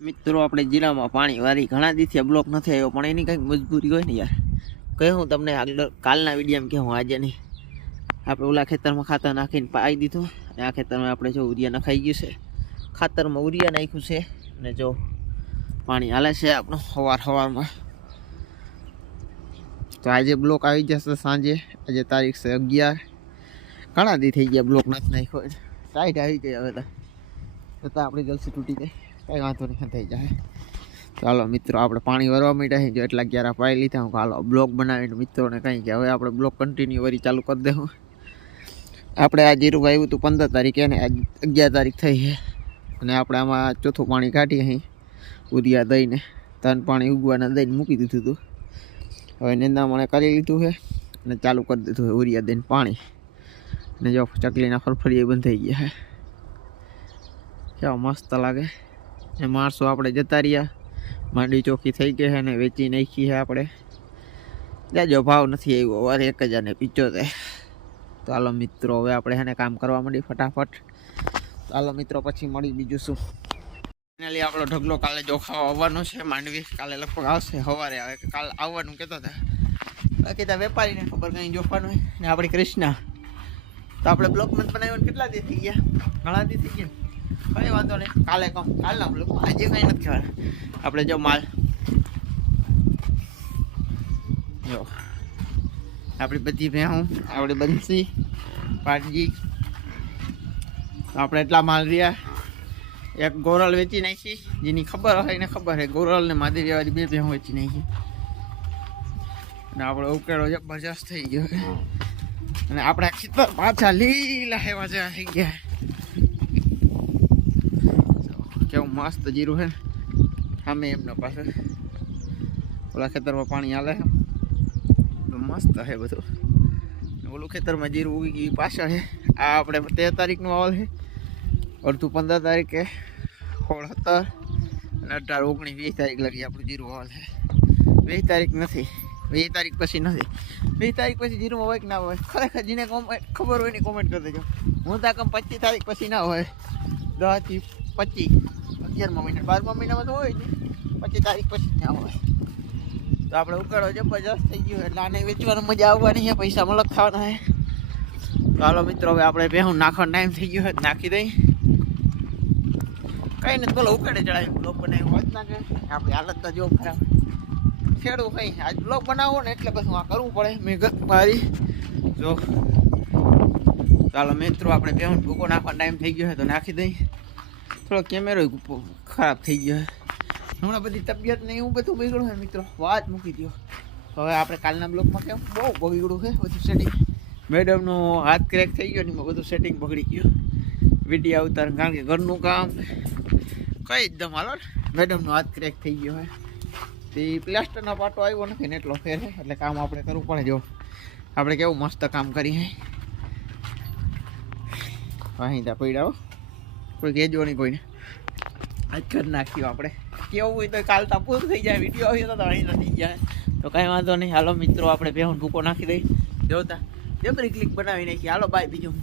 મિત્રો આપણે જિલ્લામાં પાણી વારી ઘણા દિવસથી બ્લોક નથી આવ્યો, પણ એની કંઈક મજબૂરી હોય ને યાર. કહે હું તમને આગળ કાલના વિડીયોમાં કહું, આજે નહીં. આપણે ઓલા ખેતરમાં ખાતર નાખીને પાઈ દીધું, અને આ ખેતરમાં આપણે જો ઉરિયા નખાઈ ગયું છે. ખાતરમાં ઉરિયા નાખ્યું છે, અને જો પાણી હાલે છે આપણું સવારમાં. તો આજે બ્લોક આવી જશે સાંજે. આજે તારીખ છે 11. ઘણા દી થઈ ગયા બ્લોક નથી નાખ્યો, ટાઈટ આવી ગઈ. હવે તો આપણી ગલસી તૂટી ગઈ, કંઈ વાંધો નહીં, થઈ જાય. ચાલો મિત્રો, આપણે પાણી ભરવા માંડ્યા. જો એટલા 11 પાઈ લીધા. હું હાલો બ્લોક બનાવીને મિત્રોને કંઈ કે હવે આપણે બ્લોક કન્ટિન્યુ વરી ચાલુ કરી દઉં. આપણે આ જીરું આવ્યું હતું 15 તારીખે, અને આજ 11 તારીખ થઈ છે. અને આપણે આમાં ચોથું પાણી કાઢી અહીં ઉરિયા દઈને, તન પાણી ઉગવાના દઈને મૂકી દીધું હતું. હવે નિંદામણે કરી લીધું છે, અને ચાલુ કરી દીધું છે ઉરિયા દઈને પાણી. અને જો ચકલીના ફરફરીએ બંધ થઈ ગયા છે. કેવા મસ્ત લાગે. એ માણસો આપણે જતા રહ્યા, માંડી ચોખ્ખી થઈ ગઈ છે, અને વેચી નાખી છે આપણે. જાજો ભાવ નથી આવ્યો, વાર 1075. ચાલો મિત્રો, હવે આપણે એને કામ કરવા માંડી ફટાફટ. ચાલો મિત્રો, પછી મળી બીજું શું. ફાઇનલી આપણો ઢગલો કાલે જોખાવા આવવાનો છે. માંડવી કાલે લગભગ આવશે સવારે. આવે કાલે આવવાનું કહેતા હતા. બાકી તો વેપારીને ખબર કંઈ જોખવાનું હોય ને. આપણી કૃષ્ણા તો આપણે બ્લોક મંથ બનાવ્યો કેટલા દી થઈ ગયા? ઘણા દી થઈ ગયા. કંઈ વાંધો નહીં, કાલે કાલના બ્લોક, આજે કંઈ નથી કહેવાય. આપણે જો માલ જો આપણી બધી ભેહું, આપણી બંસી પાટજી, આપણે એટલા માલ રહ્યા. એક ગોરલ વેચી નાખી, જેની ખબર હોય એને ખબર છે. ગોરલ ને માદેરીવાળી 2 ભેહું વેચી નાખી. અને આપણો ઉકેળો જબરજસ્ત થઈ ગયો. અને આપણા ખેતર પાછા લીલા હેવા જેવા થઈ ગયા. કેવું મસ્ત જીરું છે ને સામે એમનો પાસે. ઓલા ખેતરમાં પાણી હાલે છે, મસ્ત છે બધું. ઓલું ખેતરમાં જીરું ઉગી ગયું પાછળ છે. આ આપણે 13 તારીખનું વાવલ છે. અડધું 15 તારીખે, 16, 17 અને 18, 19, 20 તારીખ લગી આપણું જીરું વાવલ છે. 20 તારીખ નથી, 20 તારીખ પછી નથી. 20 તારીખ પછી જીરું હોય કે ના હોય, ખરેખર જેને ખબર હોય ને કોમેન્ટ કરી દેજો. હું તો કમ 25 તારીખ પછી ના હોય. 10 થી 25, 11મા મહિના, 12મા મહિનામાં તો હોય ને. 25 તારીખ પછી ના હોય. તો આપણે ઉકાળો જબરજસ્ત થઈ ગયો, એટલે આને વેચવાની મજા આવવાની છે, પૈસા મલક થવાના છે. ચાલો મિત્રો, હવે આપણે ભેહું નાખવાનો ટાઈમ થઈ ગયો, નાખી દઈ. કંઈ નથી, બોલો ઉકાળે ચડાવી બ્લોક બનાવ્યો હોત ના કે આપણી હાલત તો જો ખરાબ. ખેડું કંઈ આજ બ્લોક બનાવો ને એટલે બધું આ કરવું પડે. મેં મારી જો. ચાલો મિત્રો, આપણે ભેહું ભૂકો નાખવાનો ટાઈમ થઈ ગયો છે, તો નાખી દઈ. થોડો કેમેરો ખરાબ થઈ ગયો છે હમણાં, બધી તબિયત ને એવું બધું બગડ્યું છે મિત્રો, વાત મૂકી દો. હવે આપણે કાલના બ્લોકમાં કેમ બહુ બગડ્યું છે બધું સેટિંગ. મેડમનો હાથ ક્રેક થઈ ગયો ને બધું સેટિંગ બગડી ગયું. વિડીયો ઉતાર, કારણ કે ઘરનું કામ કઈ એકદમ હાલો. મેડમનો હાથ ક્રેક થઈ ગયો છે. તે પ્લાસ્ટરનો પાટો આવ્યો નથી ને એટલો ફેર છે, એટલે કામ આપણે કરવું પડે. જો આપણે કેવું મસ્ત કામ કરીએ. અહીં ત્યાં પડ્યા કોઈ કહેજો નહીં કોઈને. આજ કરી નાખ્યું આપણે. કેવું હોય તો કાલ તો પૂરું થઈ જાય. વિડીયો આવ્યો તો અહીં થઈ જાય તો કાંઈ વાંધો નહીં. હાલો મિત્રો, આપણે ભેહું ભૂકો નાખી દઈ. જોતા જબરી ક્લિક બનાવી નાખી. હાલો બાય. બીજું